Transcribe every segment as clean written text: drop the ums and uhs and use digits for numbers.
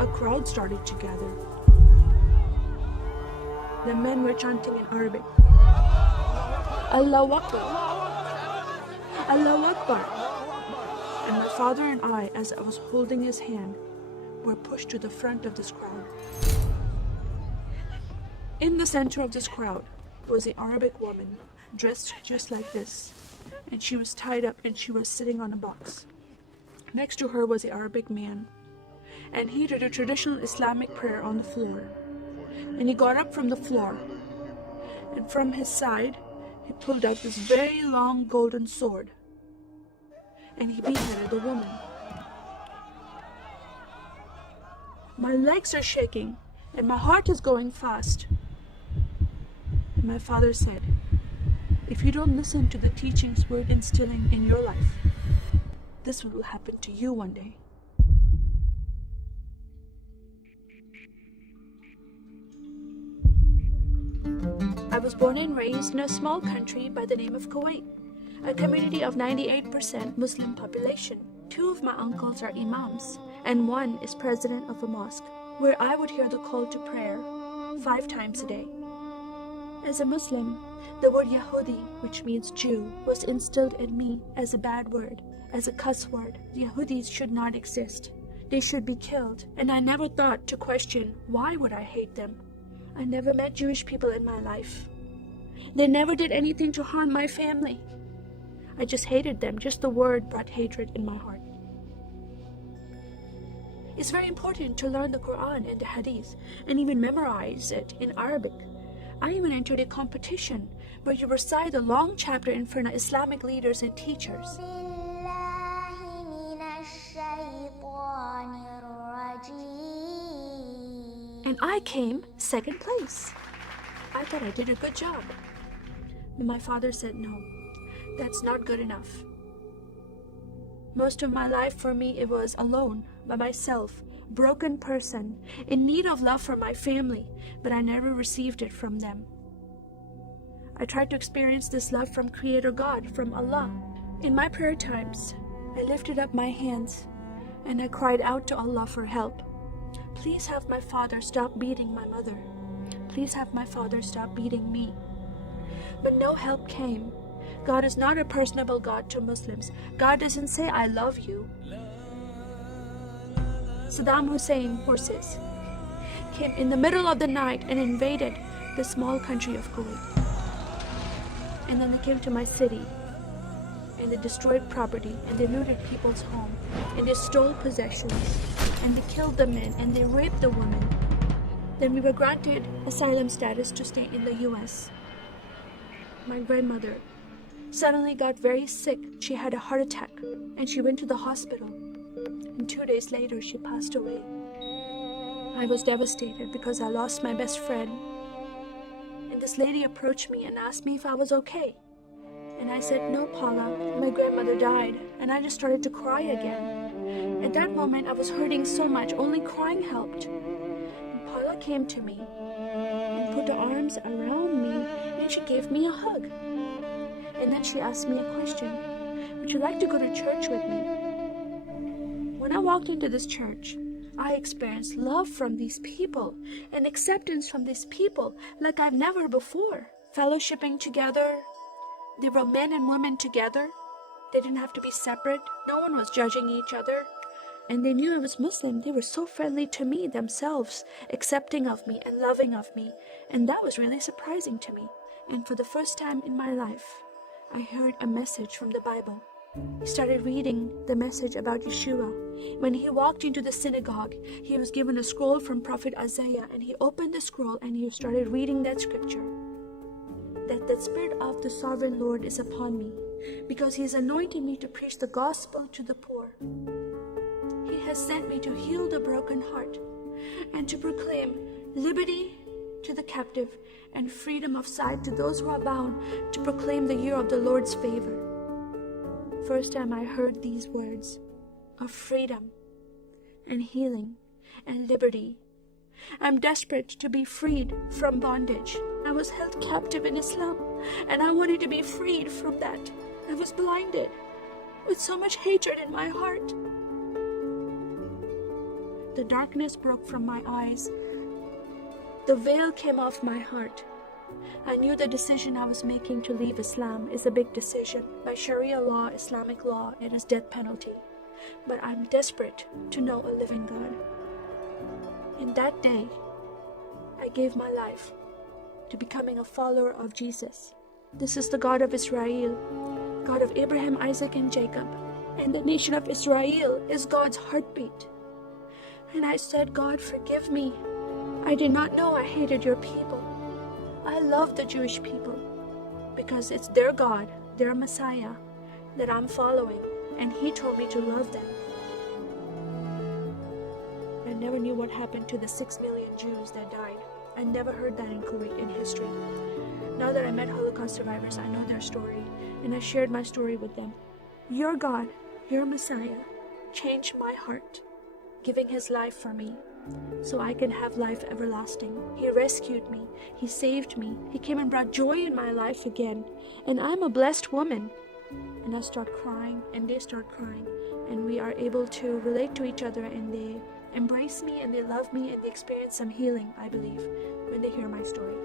a crowd started to gather. The men were chanting in Arabic, "Allahu Akbar, Allahu Akbar." And my father and I, as I was holding his hand, were pushed to the front of this crowd. In the center of this crowd was an Arabic woman, dressed just like this, and she was tied up and she was sitting on a box. Next to her was an Arabic man, and he did a traditional Islamic prayer on the floor. And he got up from the floor, and from his side, he pulled out this very long golden sword, and he beheaded the woman. My legs are shaking, and my heart is going fast. And my father said, "If you don't listen to the teachings we're instilling in your life, this will happen to you one day." I was born and raised in a small country by the name of Kuwait, a community of 98% Muslim population. 2 of my uncles are imams, and 1 is president of a mosque, where I would hear the call to prayer 5 times a day. As a Muslim, the word Yahudi, which means Jew, was instilled in me as a bad word, as a cuss word. Yahudis should not exist. They should be killed, and I never thought to question why would I hate them. I never met Jewish people in my life. They never did anything to harm my family. I just hated them. Just the word brought hatred in my heart. It's very important to learn the Quran and the Hadith and even memorize it in Arabic. I even entered a competition where you recite a long chapter in front of Islamic leaders and teachers. And I came 2nd place. I thought I did a good job. But my father said, "No, that's not good enough." Most of my life for me, it was alone, by myself, broken person, in need of love from my family, but I never received it from them. I tried to experience this love from Creator God, from Allah. In my prayer times, I lifted up my hands and I cried out to Allah for help. Please have my father stop beating my mother. Please have my father stop beating me. But no help came. God is not a personable God to Muslims. God doesn't say, "I love you." Saddam Hussein forces came in the middle of the night and invaded the small country of Kuwait. And then they came to my city and they destroyed property and they looted people's home and they stole possessions and they killed the men and they raped the women. Then we were granted asylum status to stay in the US. My grandmother suddenly got very sick. She had a heart attack and she went to the hospital. And 2 days later, she passed away. I was devastated because I lost my best friend. And this lady approached me and asked me if I was okay. And I said, "No, Paula, my grandmother died." And I just started to cry again. At that moment, I was hurting so much, only crying helped. And Paula came to me and put her arms around me and she gave me a hug. And then she asked me a question. "Would you like to go to church with me?" When I walked into this church, I experienced love from these people and acceptance from these people like I've never before. Fellowshipping together. They were men and women together. They didn't have to be separate. No one was judging each other. And they knew I was Muslim. They were so friendly to me themselves, accepting of me and loving of me. And that was really surprising to me. And for the first time in my life, I heard a message from the Bible. He started reading the message about Yeshua. When he walked into the synagogue, he was given a scroll from Prophet Isaiah, and he opened the scroll and he started reading that scripture. That the Spirit of the Sovereign Lord is upon me, because he has anointed me to preach the gospel to the poor. He has sent me to heal the broken heart and to proclaim liberty to the captive and freedom of sight to those who are bound, to proclaim the year of the Lord's favor. First time I heard these words of freedom and healing and liberty. I'm desperate to be freed from bondage. I was held captive in Islam and I wanted to be freed from that. I was blinded with so much hatred in my heart. The darkness broke from my eyes. The veil came off my heart. I knew the decision I was making to leave Islam is a big decision. By Sharia law, Islamic law, it is death penalty. But I'm desperate to know a living God. In that day, I gave my life to becoming a follower of Jesus. This is the God of Israel, God of Abraham, Isaac, and Jacob. And the nation of Israel is God's heartbeat. And I said, God, forgive me. I did not know I hated your people. I love the Jewish people because it's their God, their Messiah that I'm following. And He told me to love them. I never knew what happened to the 6 million Jews that died. I never heard that in Kuwait in history. Now that I met Holocaust survivors, I know their story, and I shared my story with them. Your God, your Messiah, changed my heart, giving His life for me, so I can have life everlasting. He rescued me. He saved me. He came and brought joy in my life again. And I'm a blessed woman. And I start crying, and they start crying, and we are able to relate to each other, and they embrace me, and they love me, and they experience some healing, I believe, when they hear my story.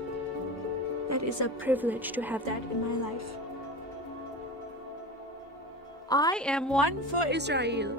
That is a privilege to have that in my life. I am one for Israel.